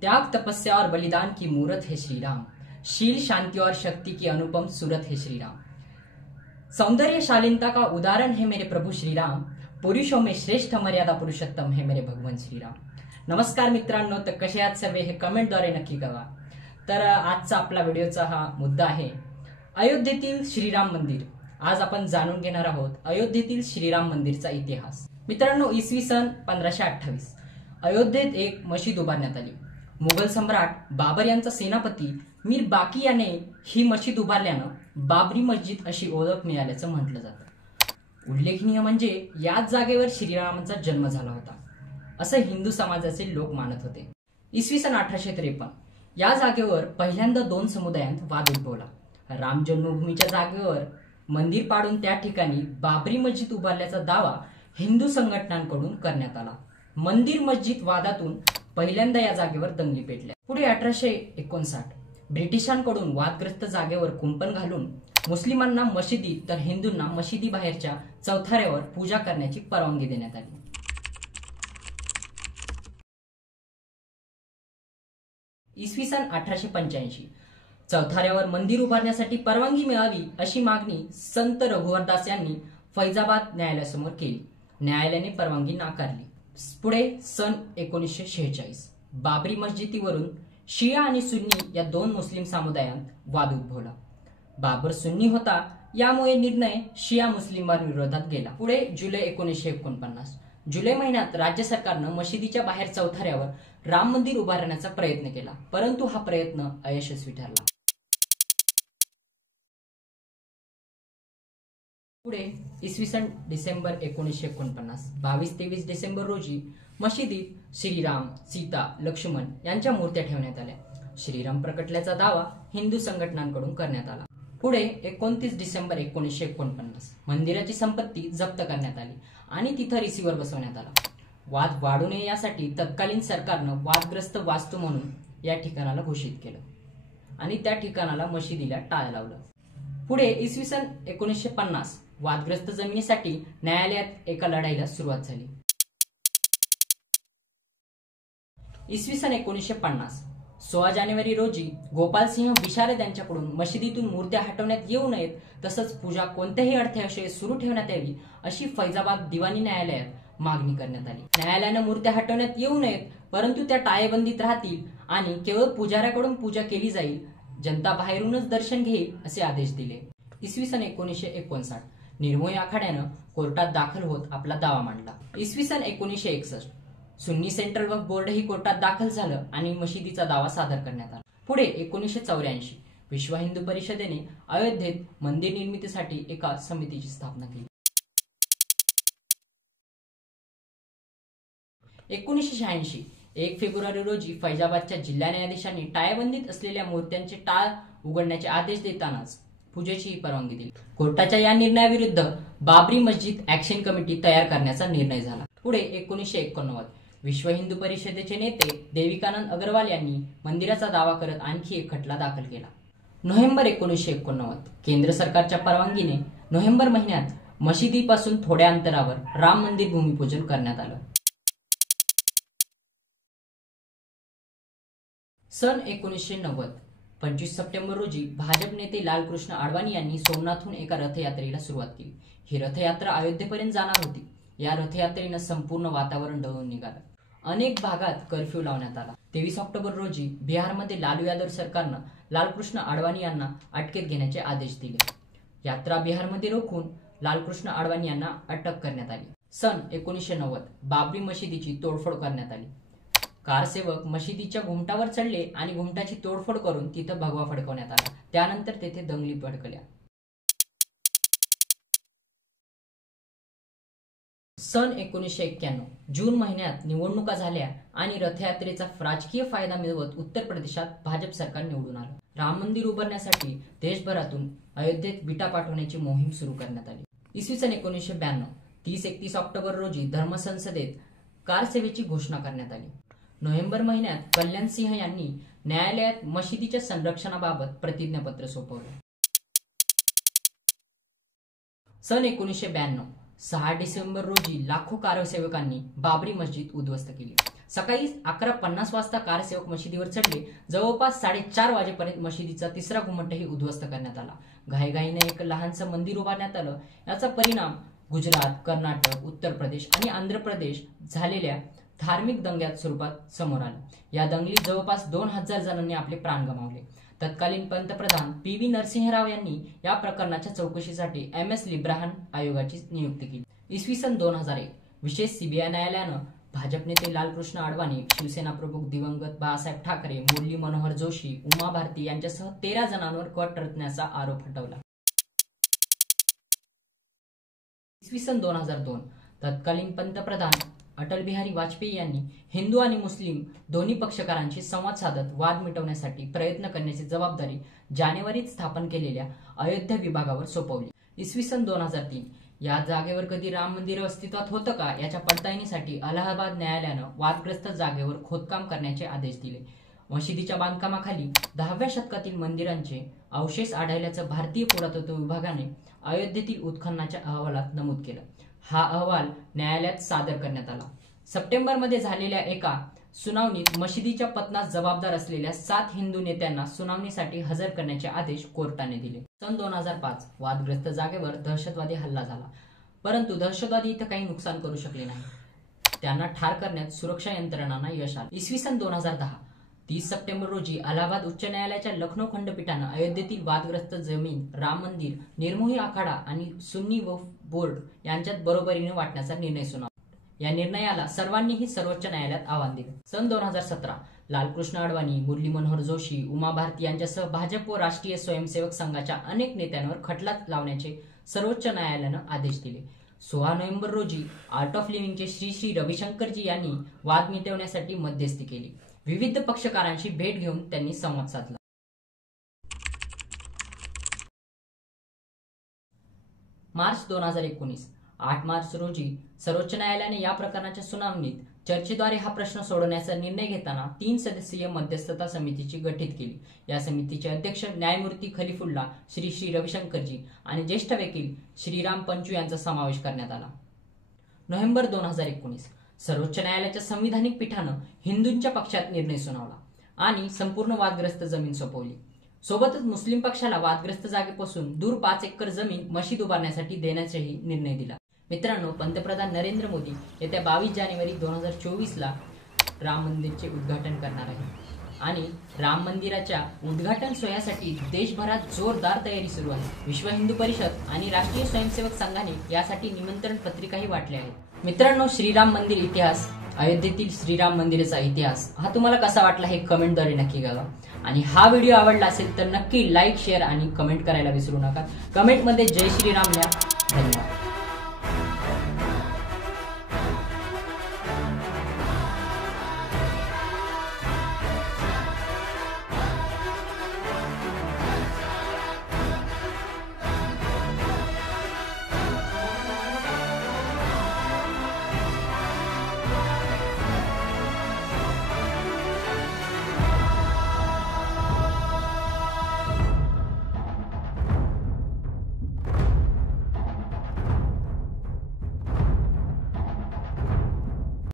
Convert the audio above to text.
त्याग तपस्या और बलिदान की मूरत है श्री राम। शील शांति और शक्ति की अनुपम सूरत है श्री राम। सौंदर्य शालीनता का उदाहरण है मेरे प्रभु श्री राम। पुरुषों में श्रेष्ठ मर्यादा पुरुषोत्तम है मेरे भगवान श्रीराम। नमस्कार मित्रांनो, तर कसे आहात सर्व हे कमेंटद्वारे नक्की कळवा। तर आजचा आपला व्हिडिओचा हा मुद्दा आहे अयोध्येतील श्रीराम मंदिर। आज आपण जाणून घेणार आहोत अयोध्येतील श्रीराम मंदिरचा इतिहास। मित्रांनो, इसवी सन 1528 अयोध्येत एक मशीद उभारण्यात आली। मुघल सम्राट बाबर यांचा सेनापती मीर बाकी याने ही मशीद उभारल्यानं बाबरी मस्जिद अशी ओळख मिळाल्याचं म्हटलं जातं। उल्लेखनीय म्हणजे याच जागेवर श्रीरामांचा जन्म झाला होता असं हिंदू समाजाचे लोक मानत होते। इसवी सन 1853 या जागेवर पहिल्यांदा दोन समुदायांत वाद उद्भवला। राम जन्मभूमीच्या जागेवर मंदिर पाडून त्या ठिकाणी बाबरी मस्जिद उभारल्याचा दावा हिंदू संघटनांकडून करण्यात आला। मंदिर मस्जिद वादातून पहिल्यांदा या जागेवर दंगली पेटल्या। पुढे 1859 ब्रिटिशांकडून वादग्रस्त जागेवर कुंपण घालून मुस्लिमांना मशिदीत तर हिंदूंना मशिदी बाहेरच्या चौथऱ्यावर पूजा करण्याची परवानगी देण्यात आली। इसवी सन 1885 चौथऱ्यावर मंदिर उभारण्यासाठी परवानगी मिळावी अशी मागणी संत रघुवरदास यांनी फैजाबाद न्यायालयासमोर केली। न्यायालयाने परवानगी नाकारली। पुढे सन 1946 बाबरी मस्जिदीवरून शिया आणि सुन्नी या दोन मुस्लिम समुदायांत वाद उद्भवला। बाबर सुन्नी होता, यामुळे निर्णय शिया मुस्लिमांविरोधात गेला। पुढे जुलै 1949 जुलै महिन्यात राज्य सरकारनं मशिदीच्या बाहेर चौथऱ्यावर राम मंदिर उभारण्याचा प्रयत्न केला, परंतु हा प्रयत्न अयशस्वी ठरला। पुढे इसवी सन डिसेंबर 1949 22-23 डिसेंबर रोजी मशिदीत श्रीराम, सीता, लक्ष्मण यांच्या मूर्त्या ठेवण्यात आल्या। श्रीराम प्रकटल्याचा दावा हिंदू संघटनांकडून करण्यात आला। पुढे 29 डिसेंबर 1949 मंदिराची संपत्ती जप्त करण्यात आली आणि तिथं रिसिव्हर बसवण्यात आला। वाद वाढू नये यासाठी तत्कालीन सरकारनं वादग्रस्त वास्तू म्हणून या ठिकाणाला घोषित केलं आणि त्या ठिकाणाला मशिदीला टाळं लावलं। पुढे इसवी सन 1950 वादग्रस्त जमिनीसाठी न्यायालयात एका लढाईला सुरुवात झाली। इसवी सन 1950 16 जानेवारी रोजी गोपालसिंह विशारद यांच्याकडून मशिदीतून मूर्त्या हटवण्यात येऊ नयेत, तसंच पूजा कोणत्याही अडथळ्याशिवाय सुरू ठेवण्यात यावी अशी फैजाबाद दिवाणी न्यायालयात मागणी करण्यात आली। न्यायालयानं मूर्त्या हटवण्यात येऊ नयेत, परंतु त्या टाळेबंदीत राहतील आणि केवळ पुजाऱ्याकडून पूजा केली जाईल, जनता बाहेरूनच दर्शन घेईल असे आदेश दिले। इसवी सन 1959 निर्मोही आखाड्यानं कोर्टात दाखल होत आपला दावा मांडला। इसवी सन 1961 सुन्नी सेंट्रल वक्फ बोर्डही कोर्टात दाखल झालं आणि मशिदीचा दावा सादर करण्यात आला। पुढे 1984 विश्व हिंदू परिषदेने अयोध्येत मंदिर निर्मितीसाठी एका समितीची स्थापना केली। 1986 1 फेब्रुवारी रोजी फैजाबादच्या जिल्हा न्यायाधीशांनी टाळेबंदीत असलेल्या मूर्त्यांचे टाळ उघडण्याचे आदेश देतानाच पूजेची परवानगी दिली। कोर्टाच्या या निर्णयाविरुद्ध बाबरी मस्जिद ऍक्शन कमिटी तयार करण्याचा निर्णय झाला। पुढे 1989 विश्व हिंदू परिषदेचे नेते देविकानंद अग्रवाल यांनी मंदिराचा दावा करत आणखी एक खटला दाखल केला। नोव्हेंबर 1989 केंद्र सरकारच्या परवानगीने नोव्हेंबर महिन्यात मशिदीपासून थोड्या अंतरावर राम मंदिर भूमिपूजन करण्यात आलं। सन 1990 25 सप्टेंबर रोजी भाजप नेते लालकृष्ण अडवाणी यांनी सोमनाथहून एका रथयात्रेला सुरुवात केली। ही रथयात्रा अयोध्येपर्यंत जाणार होती। या रथयात्रेनं संपूर्ण वातावरण ढवळून निघालं। अनेक भागात कर्फ्यू लावण्यात आला। 23 ऑक्टोबर रोजी बिहारमध्ये लालू यादव सरकारनं लालकृष्ण अडवाणी यांना अटकेत घेण्याचे आदेश दिले। यात्रा बिहारमध्ये रोखून लालकृष्ण अडवाणी यांना अटक करण्यात आली। सन 1990 बाबरी मशिदीची तोडफोड करण्यात आली। कारसेवक मशिदीच्या घुमटावर चढले आणि घुमटाची तोडफोड करून तिथं भगवा फडकवण्यात आला। त्यानंतर तेथे दंगली भडकल्या। सन 1991 जून महिन्यात निवडणुका झाल्या आणि रथयात्रेचा राजकीय फायदा मिळवत उत्तर प्रदेशात भाजप सरकार निवडून आलं। राम मंदिर उभारण्यासाठी देशभरातून अयोध्येत बिटा पाठवण्याची मोहीम सुरू करण्यात आली। इसवी सन 1992 30-31 ऑक्टोबर रोजी धर्मसंसदेत कारसेवेची घोषणा करण्यात आली। नोव्हेंबर महिन्यात कल्याण सिंह यांनी न्यायालयात मशिदीच्या संरक्षणाबाबत प्रतिज्ञापत्र सोपवलं। सन 1992 6 डिसेंबर रोजी लाखो कारसेवकांनी बाबरी मस्जिद उद्ध्वस्त केली। सकाळी 11:50 वाजता कारसेवक मशिदीवर चढले। जवळपास 4:30 वाजेपर्यंत मशिदीचा तिसरा घुमटही उद्ध्वस्त करण्यात आला। घाईघाईने एक लहानसं मंदिर उभारण्यात आलं। याचा परिणाम गुजरात, कर्नाटक, उत्तर प्रदेश आणि आंध्र प्रदेश झालेल्या धार्मिक दंग्यात स्वरूपात समोर आलं। या दंगलीत जवळपास 2000 जणांनी आपले प्राण गमावले। तत्कालीन पंतप्रधान PV नरसिंह राव यांनी या प्रकरणाच्या चौकशीसाठी MS लिब्राहन आयोगाची नियुक्ती केली। इसवी सन 2001 विशेष CBI न्यायालयानं भाजप नेते लालकृष्ण अडवाणी, शिवसेना प्रमुख दिवंगत बाळासाहेब ठाकरे, मुरली मनोहर जोशी, उमा भारती यांच्यासह 13 जणांवर कट रचण्याचा आरोप हटवला। इसवी सन 2002 तत्कालीन पंतप्रधान अटल बिहारी वाजपेयी यांनी हिंदू आणि मुस्लिम दोन्ही पक्षकारांशी संवाद साधत वाद मिटवण्यासाठी प्रयत्न करण्याची जबाबदारी जानेवारीत स्थापन केलेल्या अयोध्या विभागावर सोपवली। इसवी सन 2003 या जागेवर कधी राम मंदिर अस्तित्वात होतं का याच्या पडताळणीसाठी अलाहाबाद न्यायालयानं वादग्रस्त जागेवर खोदकाम करण्याचे आदेश दिले। मशिदीच्या बांधकामाखाली 10व्या शतकातील मंदिरांचे अवशेष आढळल्याचं भारतीय पुरातत्व विभागाने अयोध्येतील उत्खननाच्या अहवालात नमूद केलं। हा अहवाल न्यायालयात सादर करण्यात आला। सप्टेंबरमध्ये झालेल्या एका सुनावणीत मशिदीच्या पतनास जबाबदार असलेल्या 7 हिंदू नेत्यांना सुनावणीसाठी हजर करण्याचे आदेश कोर्टाने दिले। सन 2005 वादग्रस्त जागेवर दहशतवादी हल्ला झाला, परंतु दहशतवादी इथं काही नुकसान करू शकले नाही। त्यांना ठार करण्यात सुरक्षा यंत्रणांना यश आले। इसवी सन 2010 30 सप्टेंबर रोजी अलाहाबाद उच्च न्यायालयाच्या लखनौ खंडपीठानं अयोध्येतील वादग्रस्त जमीन राम मंदिर, निर्मोही आखाडा आणि सुन्नी वक्फ बोर्ड यांच्यात बरोबरीने वाटण्याचा निर्णय सुनावला। या निर्णयाला सर्वांनीही सर्वोच्च न्यायालयात आव्हान दिले। सन 2017 लालकृष्ण अडवाणी, मुरली मनोहर जोशी, उमा भारती यांच्यासह भाजप व राष्ट्रीय स्वयंसेवक संघाच्या अनेक नेत्यांवर खटला लावण्याचे सर्वोच्च न्यायालयानं आदेश दिले। 16 नोव्हेंबर रोजी आर्ट ऑफ लिव्हिंगचे श्री श्री रविशंकरजी यांनी वाद मिटवण्यासाठी मध्यस्थी केली। विविध पक्षकारांशी भेट घेऊन त्यांनी संवाद साधला। मार्च 2019 8 मार्च रोजी सर्वोच्च न्यायालयाने या प्रकरणाच्या सुनावणीत चर्चेद्वारे हा प्रश्न सोडवण्याचा निर्णय घेताना 3 सदस्यीय मध्यस्थता समितीची गठीत केली। या समितीचे अध्यक्ष न्यायमूर्ती खलिफुल्ला, श्री श्री रविशंकरजी आणि ज्येष्ठ वकील श्रीराम पंचू यांचा समावेश करण्यात आला। नोव्हेंबर 2019 सर्वोच्च न्यायालयाच्या संविधानिक पीठानं हिंदूंच्या पक्षात निर्णय सुनावला आणि संपूर्ण वादग्रस्त जमीन सोपवली। सोबतच मुस्लिम पक्षाला वादग्रस्त जागेपासून दूर 5 एकर जमीन मशीद उभारण्यासाठी देण्याचाही निर्णय दिला। मित्रांनो, पंतप्रधान नरेंद्र मोदी येत्या 22 जानेवारी 2024 ला राम मंदिरचे उद्घाटन करणार आहेत आणि राम मंदिराच्या उद्घाटन सोहळ्यासाठी देशभरात जोरदार तयारी सुरू आहे। विश्व हिंदू परिषद आणि राष्ट्रीय स्वयंसेवक संघाने यासाठी निमंत्रण पत्रिकाही वाटल्या आहेत। मित्रांनो, श्रीराम मंदिर इतिहास, अयोध्येतील श्रीराम मंदिराचा इतिहास हा तुम्हाला कसा वाटला हे कमेंटद्वारे नक्की कळवा आणि हा व्हिडिओ आवडला असेल तर नक्की लाईक, शेअर आणि कमेंट करायला विसरू नका। कमेंटमध्ये जय श्रीराम लिहा। धन्यवाद।